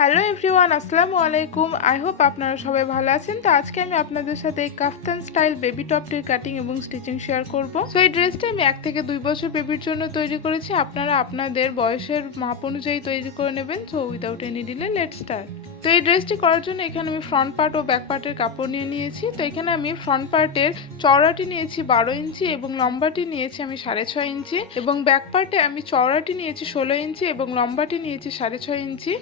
Hello everyone, আসসালামু আলাইকুম। I hope আপনারা সবাই ভালো আছেন। তো আজকে আমি আপনাদের সাথে এই কাফতান স্টাইল বেবি টপটির কাটিং এবং স্টিচিং শেয়ার করব। সো এই ড্রেসটা আমি 1 থেকে 2 বছর বেবির জন্য তৈরি করেছি। আপনারা আপনাদের বয়সের মাপ অনুযায়ী তৈরি করে নেবেন। So without any delay let's start. তো এই ড্রেসটি করার জন্য এখানে আমি ফ্রন্ট পার্ট ও ব্যাক পার্টের কাপড় নিয়েছি। তো এখানে আমি ফ্রন্ট পার্টের চওড়াটি নিয়েছি 12 ইঞ্চি এবং লম্বাটি নিয়েছি আমি 6.5 ইঞ্চি, এবং ব্যাক পার্টে আমি চওড়াটি নিয়েছি 16 ইঞ্চি এবং লম্বাটি নিয়েছি 6.5 ইঞ্চি।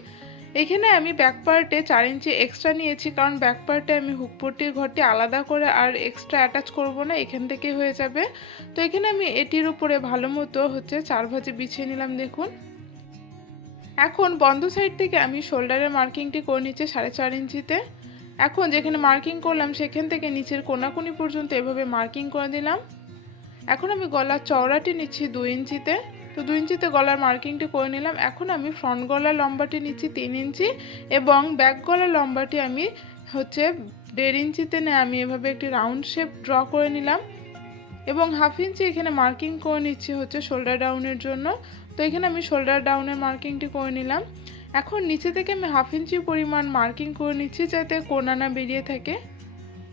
এখানে আমি ব্যাক পার্টে 4 ইঞ্চি এক্সট্রা নিয়েছি, কারণ ব্যাক পার্টে আমি হুকপট্টির ঘরটি আলাদা করে আর এক্সট্রা অ্যাটাচ করব না, এখান থেকে হয়ে যাবে। তো এখানে আমি এটির উপরে ভালো মতো 4 ভাঁজে বিছিয়ে নিলাম। দেখুন, এখন বন্ধ সাইড থেকে আমি শোল্ডারের মার্কিংটি করে নিচ্ছি 4.5 ইঞ্চিতে। এখন যেখানে মার্কিং করলাম সেখান থেকে নিচের কোনাকুনি পর্যন্ত এভাবে মার্কিং করে দিলাম। এখন আমি গলার চওড়াটি নিচ্ছি 2 ইঞ্চিতে। তো 2 ইঞ্চিতে গলার মার্কিংটি করে নিলাম। এখন আমি ফ্রন্ট গলার লম্বাটি নিচ্ছি 3 ইঞ্চি এবং ব্যাক গলার লম্বাটি আমি 1.5 ইঞ্চিতে নিয়ে আমি এভাবে একটি রাউন্ড শেপ ড্র করে নিলাম এবং 1/2 ইঞ্চি এখানে মার্কিং করে নিচ্ছি শোল্ডার ডাউনের জন্য। তো এখানে আমি শোল্ডার ডাউনের মার্কিংটি করে নিলাম। এখন নিচে থেকে আমি 1/2 ইঞ্চি পরিমাণ মার্কিং করে নিচ্ছি যাতে কোনা না বেরিয়ে থাকে।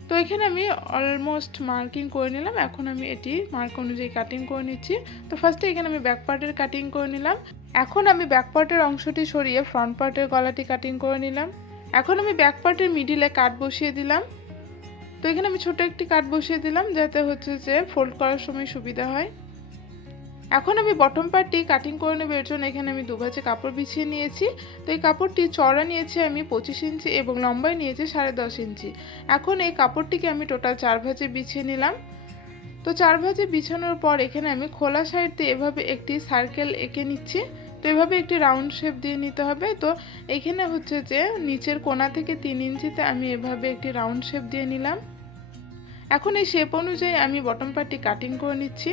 তো এখানে আমি অলমোস্ট মার্কিং করে নিলাম। এখন আমি এটি মার্ক অনুযায়ী কাটিং করে নিচ্ছি। তো ফার্স্টে এখানে আমি ব্যাক পার্টের কাটিং করে নিলাম। এখন আমি ব্যাক পার্টের অংশটি সরিয়ে ফ্রন্ট পার্টের গলাটি কাটিং করে নিলাম। এখন আমি ব্যাক পার্টের মিডিলে কাট বসিয়ে দিলাম। তো এখানে আমি ছোট একটি কাট বসিয়ে দিলাম যাতে ফোল্ড করার সময় সুবিধা হয়। এখন আমি বটম পার্টটি কাটিং করে নেব। এর জন্য এখানে আমি 2 ভাঁজে কাপড় বিছিয়ে নিয়েছি। তো এই কাপড়টি চওড়া নিয়েছি আমি 25 ইঞ্চি এবং লম্বায় নিয়েছি 10.5 ইঞ্চি। এখন এই কাপড়টিকে আমি টোটাল 4 ভাঁজে বিছিয়ে নিলাম। তো 4 ভাঁজে বিছানোর পর এখানে আমি খোলা সাইড দিয়ে এভাবে একটি সার্কেল এঁকে নিচ্ছি। তো এভাবে একটি রাউন্ড শেপ দিয়ে নিতে হবে। তো এখানে নিচের কোণা থেকে 3 ইঞ্চিতে আমি এভাবে একটি রাউন্ড শেপ দিয়ে নিলাম। এখন এই শেপ অনুযায়ী আমি বটম পার্টটি কাটিং করে নিচ্ছি।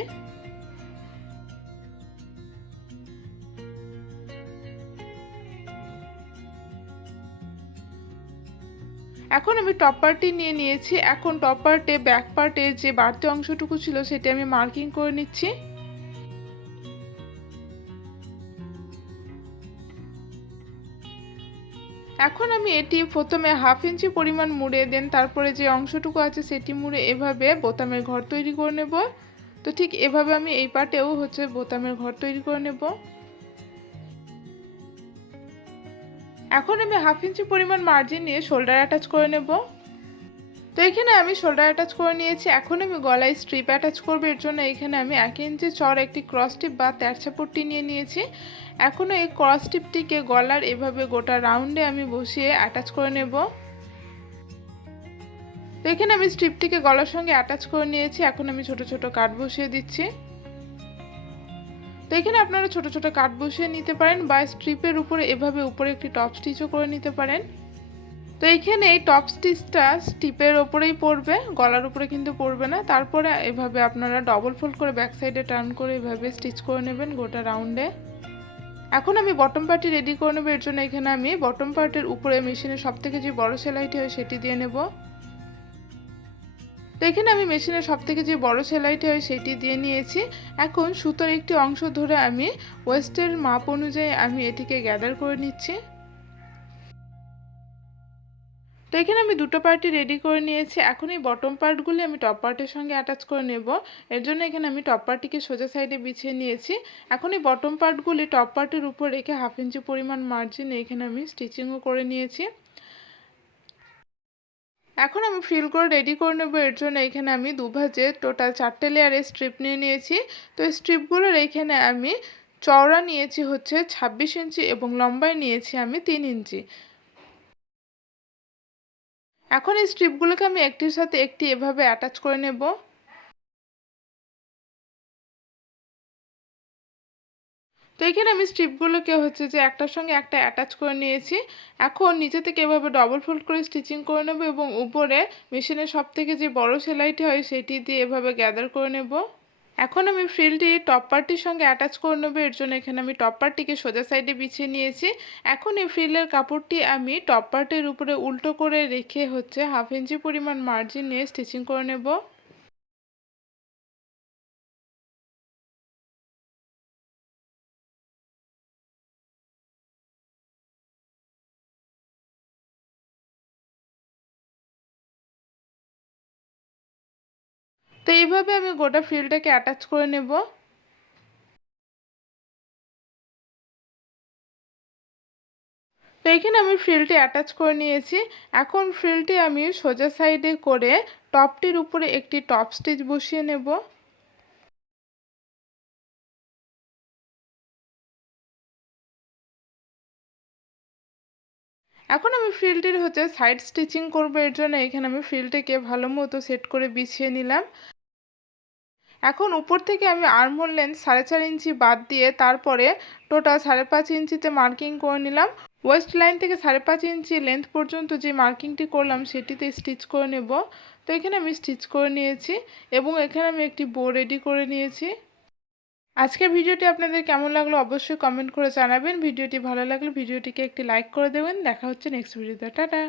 এখন আমি টপ পার্টটি নিয়ে নিয়েছি। এখন টপ পার্টে ব্যাক পার্টের যে বাড়তি অংশটুকু ছিল সেটি আমি মার্কিং করে নিচ্ছি। এখন আমি এটি প্রথমে 1/2 ইঞ্চি পরিমাণ মুড়ে দেন, তারপরে যে অংশটুকু আছে সেটি মুড়ে এভাবে বোতামের ঘর তৈরি করে নেব। তো ঠিক এভাবে আমি এই পার্টেও বোতামের ঘর তৈরি করে নেব। এখন আমি 1/2 ইঞ্চি পরিমাণ মার্জিন নিয়ে শোল্ডার অ্যাটাচ করে নেব। তো এখানে আমি শোল্ডার অ্যাটাচ করে নিয়েছি। এখন আমি গলায় স্ট্রিপ অ্যাটাচ করব। এর জন্য এখানে আমি 1 ইঞ্চি চওড়া একটি ক্রস স্ট্রিপ বা তেরছা পট্টি নিয়ে নিয়েছি। এখন এই ক্রস স্ট্রিপটিকে গলার এভাবে গোটা রাউন্ডে আমি বসিয়ে অ্যাটাচ করে নেব। তো এখানে আমি স্ট্রিপটিকে গলার সঙ্গে অ্যাটাচ করে নিয়েছি। এখন আমি ছোট ছোট কাট বসিয়ে দিচ্ছি। তো এখানে আপনারা ছোট ছোট কাট বসিয়ে নিতে পারেন বা স্ট্রিপের উপরে এভাবে উপরে একটি টপ স্টিচও করে নিতে পারেন। তো এইখানে এই টপ স্টিচটা স্টিপের ওপরেই পড়বে, গলার উপরে কিন্তু পড়বে না। তারপরে এভাবে আপনারা ডবল ফোল্ড করে ব্যাক সাইডে টার্ন করে এভাবে স্টিচ করে নেবেন গোটা রাউন্ডে। এখন আমি বটম পার্টটি রেডি করে নেব। এর জন্য এখানে আমি বটম পার্টের উপরে মেশিনের সবথেকে যে বড় সেলাইটি হয় সেটি দিয়ে নেব। তো এখানে আমি মেশিনের সবথেকে যে বড় সেলাইটি হয় সেটি দিয়ে নিয়েছি। এখন সুতোর একটি অংশ ধরে আমি ওয়েস্টের মাপ অনুযায়ী আমি এটিকে গ্যাদার করে নিচ্ছি। তো এখানে আমি দুটো পার্টই রেডি করে নিয়েছি। এখন এই বটম পার্টগুলি আমি টপ পার্টের সঙ্গে অ্যাটাচ করে নেব। এর জন্য এখানে আমি টপ পার্টটিকে সোজা সাইডে বিছিয়ে নিয়েছি। এখন এই বটম পার্টগুলি টপ পার্টের উপর রেখে 1/2 ইঞ্চি পরিমাণ মার্জিন এখানে আমি স্টিচিংও করে নিয়েছি। এখন আমি ফ্রিল করে রেডি করে নেব। এর জন্য এখানে আমি 2 ভাঁজে টোটাল 4টে লেয়ারের স্ট্রিপ নিয়ে নিয়েছি। তো এই স্ট্রিপগুলোর এখানে আমি চওড়া নিয়েছি 26 ইঞ্চি এবং লম্বায় নিয়েছি আমি 3 ইঞ্চি। এখন এই স্ট্রিপগুলোকে আমি একটির সাথে একটি এভাবে অ্যাটাচ করে নেব। তো এখানে আমি স্ট্রিপগুলোকে একটার সঙ্গে একটা অ্যাটাচ করে নিয়েছি। এখন নিচে থেকে এভাবে ডবল ফোল্ড করে স্টিচিং করে নেব এবং উপরে মেশিনের সবথেকে যে বড় সেলাইটি হয় সেটি দিয়ে এভাবে গ্যাদার করে নেব। এখন আমি ফ্রিলটি টপ পার্টির সঙ্গে অ্যাটাচ করে নেব। এর জন্য এখানে আমি টপ পার্টটিকে সোজা সাইডে বিছিয়ে নিয়েছি। এখন এই ফ্রিলের কাপড়টি আমি টপ পার্টের উপরে উল্টো করে রেখে 1/2 ইঞ্চি পরিমাণ মার্জিন নিয়ে স্টিচিং করে নেব। তো এইভাবে আমি গোটা ফ্রিলটাকে অ্যাটাচ করে নেব। তো এখানে আমি ফ্রিলটি অ্যাটাচ করে নিয়েছি। এখন ফ্রিলটি আমি সোজা সাইডে করে টপটির উপরে একটি টপ স্টিচ বসিয়ে নেব। এখন আমি ফ্রিলটির সাইড স্টিচিং করব। এর জন্য এখানে আমি ফ্রিলটিকে ভালো মতো সেট করে বিছিয়ে নিলাম। এখন উপর থেকে আমি আর্মহোল লেন্থ 4.5 ইঞ্চি বাদ দিয়ে তারপরে টোটাল 5.5 ইঞ্চিতে মার্কিং করে নিলাম। ওয়েস্ট লাইন থেকে 5.5 ইঞ্চি লেন্থ পর্যন্ত যে মার্কিংটি করলাম সেটিতে স্টিচ করে নেব। তো এখানে আমি স্টিচ করে নিয়েছি এবং এখানে আমি একটি বো রেডি করে নিয়েছি। আজকের ভিডিওটি আপনাদের কেমন লাগলো অবশ্যই কমেন্ট করে জানাবেন। ভিডিওটি ভালো লাগলে ভিডিওটিকে একটি লাইক করে দেবেন। দেখা হচ্ছে নেক্সট ভিডিওতে। টাটা।